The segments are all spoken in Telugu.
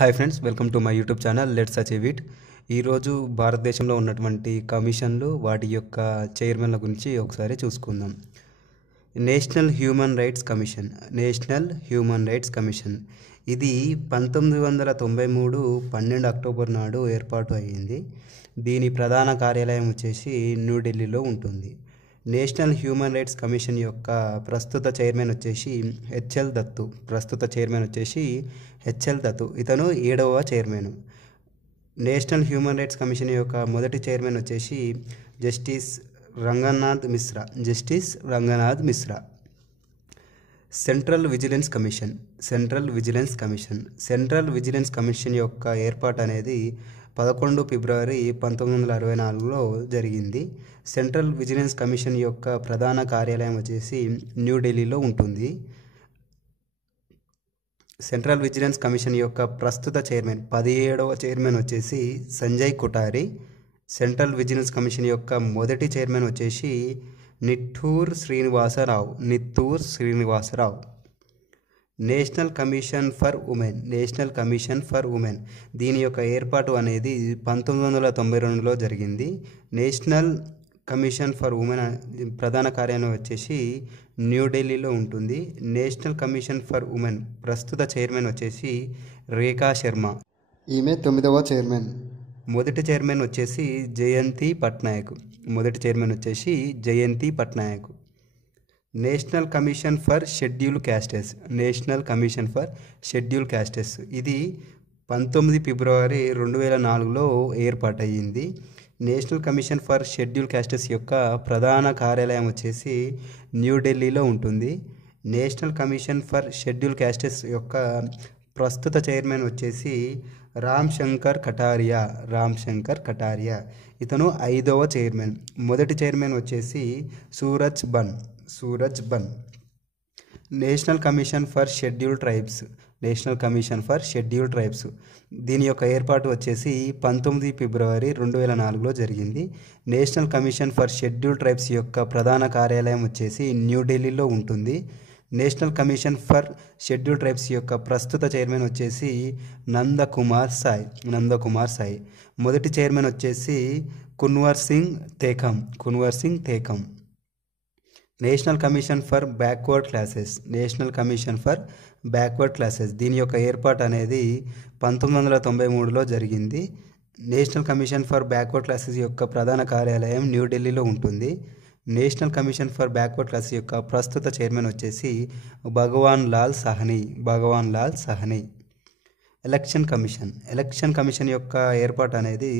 Hi friends, welcome to my YouTube channel let's achieve it. ఈరోజు భారతదేశంలో ఉన్నటువంటి కమిషన్లు వాటి యొక్క చైర్మన్ల గురించి ఒకసారి చూసుకుందాం. National human rights commission. National human rights commission ఇది 1993 12 అక్టోబర్ నాడు ఏర్పాటు అయ్యింది. దీని ప్రధాన కార్యాలయం వచ్చేసి న్యూఢిల్లీలో ఉంటుంది. నేషనల్ హ్యూమన్ రైట్స్ కమిషన్ యొక్క ప్రస్తుత చైర్మన్ వచ్చేసి హెచ్ఎల్ దత్తు. ఇతను 7వ chairman. National human rights commission యొక్క మొదటి చైర్మన్ వచ్చేసి justice Ranganath Mishra. Central vigilance commission యొక్క ఏర్పాటు అనేది 11 ఫిబ్రవరి 1964లో జరిగింది. సెంట్రల్ విజిలెన్స్ కమిషన్ యొక్క ప్రధాన కార్యాలయం వచ్చేసి న్యూఢిల్లీలో ఉంటుంది. సెంట్రల్ విజిలెన్స్ కమిషన్ యొక్క ప్రస్తుత చైర్మన్ 17వ చైర్మన్ వచ్చేసి Sanjay Kothari. Central vigilance commission యొక్క మొదటి చైర్మన్ వచ్చేసి Nittoor Srinivasa Rao. National commission for women దీని యొక్క ఏర్పాటు అనేది 1992లో జరిగింది. నేషనల్ కమిషన్ ఫర్ ఉమెన్ ప్రధాన కార్యాలయం వచ్చేసి న్యూఢిల్లీలో ఉంటుంది. నేషనల్ కమిషన్ ఫర్ ఉమెన్ ప్రస్తుత చైర్మన్ వచ్చేసి రేఖా శర్మ. ఈమె 9వ చైర్మన్. మొదటి చైర్మన్ వచ్చేసి Jayanti Patnaik. National commission for scheduled castes ఇది 19 ఫిబ్రవరి 2004లో ఏర్పాటయ్యింది. National commission for scheduled castes యొక్క ప్రధాన కార్యాలయం వచ్చేసి న్యూఢిల్లీలో ఉంటుంది. National commission for scheduled castes యొక్క ప్రస్తుత చైర్మన్ వచ్చేసి రామ్ శంకర్ కటారియా. ఇతను 5వ చైర్మన్. మొదటి చైర్మన్ వచ్చేసి Suraj Bhan. National commission for schedule tribes దీని యొక్క ఏర్పాటు వచ్చేసి 19 ఫిబ్రవరి 2004లో జరిగింది. National commission for schedule tribes యొక్క ప్రధాన కార్యాలయం వచ్చేసి న్యూఢిల్లీలో ఉంటుంది. National commission for schedule tribes యొక్క ప్రస్తుత చైర్మన్ వచ్చేసి నందకుమార్ సాయ్. మొదటి చైర్మన్ వచ్చేసి Kunwar Singh Tekam. National commission for backward classes దీని యొక్క ఏర్పాటు అనేది 1993లో జరిగింది. National commission for backward classes యొక్క ప్రధాన కార్యాలయం న్యూఢిల్లీలో ఉంటుంది. National commission for backward classes యొక్క ప్రస్తుత చైర్మన్ వచ్చేసి భగవాన్ లాల్ సహనీ. ఎలక్షన్ కమిషన్ యొక్క ఏర్పాటు అనేది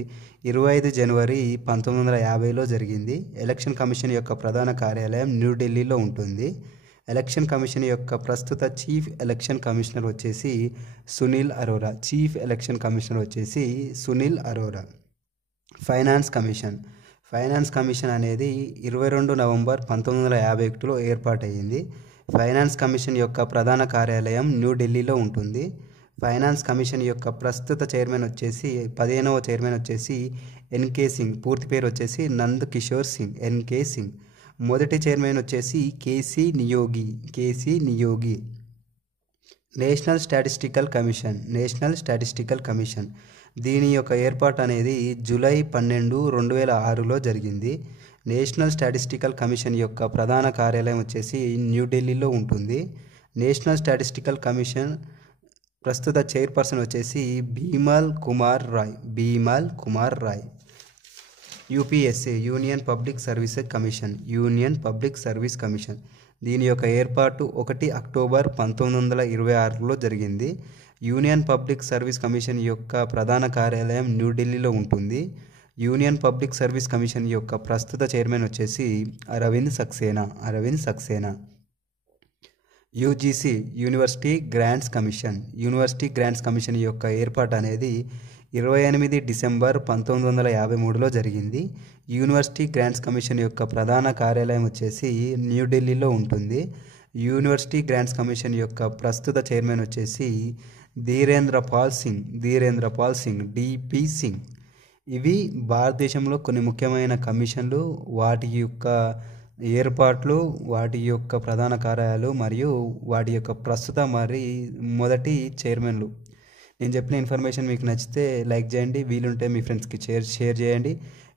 25 జనవరి 1950లో జరిగింది. ఎలక్షన్ కమిషన్ యొక్క ప్రధాన కార్యాలయం న్యూఢిల్లీలో ఉంటుంది. ఎలక్షన్ కమిషన్ యొక్క ప్రస్తుత చీఫ్ ఎలక్షన్ కమిషనర్ వచ్చేసి సునీల్ అరోరా. ఫైనాన్స్ కమిషన్ అనేది 22 నవంబర్ 1951లో ఏర్పాటయ్యింది. ఫైనాన్స్ కమిషన్ యొక్క ప్రధాన కార్యాలయం న్యూఢిల్లీలో ఉంటుంది. ఫైనాన్స్ కమిషన్ యొక్క ప్రస్తుత చైర్మన్ వచ్చేసి 15వ చైర్మన్ వచ్చేసి ఎన్కే సింగ్. పూర్తి పేరు వచ్చేసి నంద్ కిషోర్ సింగ్. మొదటి చైర్మన్ వచ్చేసి కేసీ నియోగి. నేషనల్ స్టాటిస్టికల్ కమిషన్ దీని యొక్క ఏర్పాటు అనేది జూలై 12, 2006లో జరిగింది. నేషనల్ స్టాటిస్టికల్ కమిషన్ యొక్క ప్రధాన కార్యాలయం వచ్చేసి న్యూఢిల్లీలో ఉంటుంది. నేషనల్ స్టాటిస్టికల్ కమిషన్ ప్రస్తుత చైర్పర్సన్ వచ్చేసి Bimal Kumar Roy. UPSC union public service commission దీని యొక్క ఏర్పాటు 1 అక్టోబర్ 1926లో జరిగింది. యూనియన్ పబ్లిక్ సర్వీస్ కమిషన్ యొక్క ప్రధాన కార్యాలయం న్యూఢిల్లీలో ఉంటుంది. యూనియన్ పబ్లిక్ సర్వీస్ కమిషన్ యొక్క ప్రస్తుత చైర్మన్ వచ్చేసి Arvind Saxena. UGC university grants commission యొక్క ఏర్పాటు అనేది 28 డిసెంబర్ 1953లో జరిగింది. యూనివర్సిటీ గ్రాంట్స్ కమిషన్ యొక్క ప్రధాన కార్యాలయం వచ్చేసి న్యూఢిల్లీలో ఉంటుంది. యూనివర్సిటీ గ్రాంట్స్ కమిషన్ యొక్క ప్రస్తుత చైర్మన్ వచ్చేసి ధీరేంద్ర పాల్ సింగ్ డిపి సింగ్. ఇవి భారతదేశంలో కొన్ని ముఖ్యమైన కమిషన్లు, వాటి యొక్క ఏర్పాట్లు, వాటి యొక్క ప్రధాన కార్యాలయాలు మరియు వాటి యొక్క ప్రస్తుత మొదటి చైర్మన్లు. నేను చెప్పిన ఇన్ఫర్మేషన్ మీకు నచ్చితే లైక్ చేయండి, వీలుంటే మీ ఫ్రెండ్స్కి షేర్ చేయండి.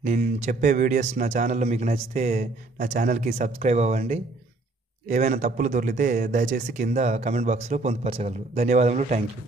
నేను చెప్పే వీడియోస్ నా ఛానల్లో మీకు నచ్చితే నా ఛానల్కి సబ్స్క్రైబ్ అవ్వండి. ఏవైనా తప్పులు దొర్లితే దయచేసి కింద కమెంట్ బాక్స్లో పొందుపరచగలరు. ధన్యవాదములు. Thank you.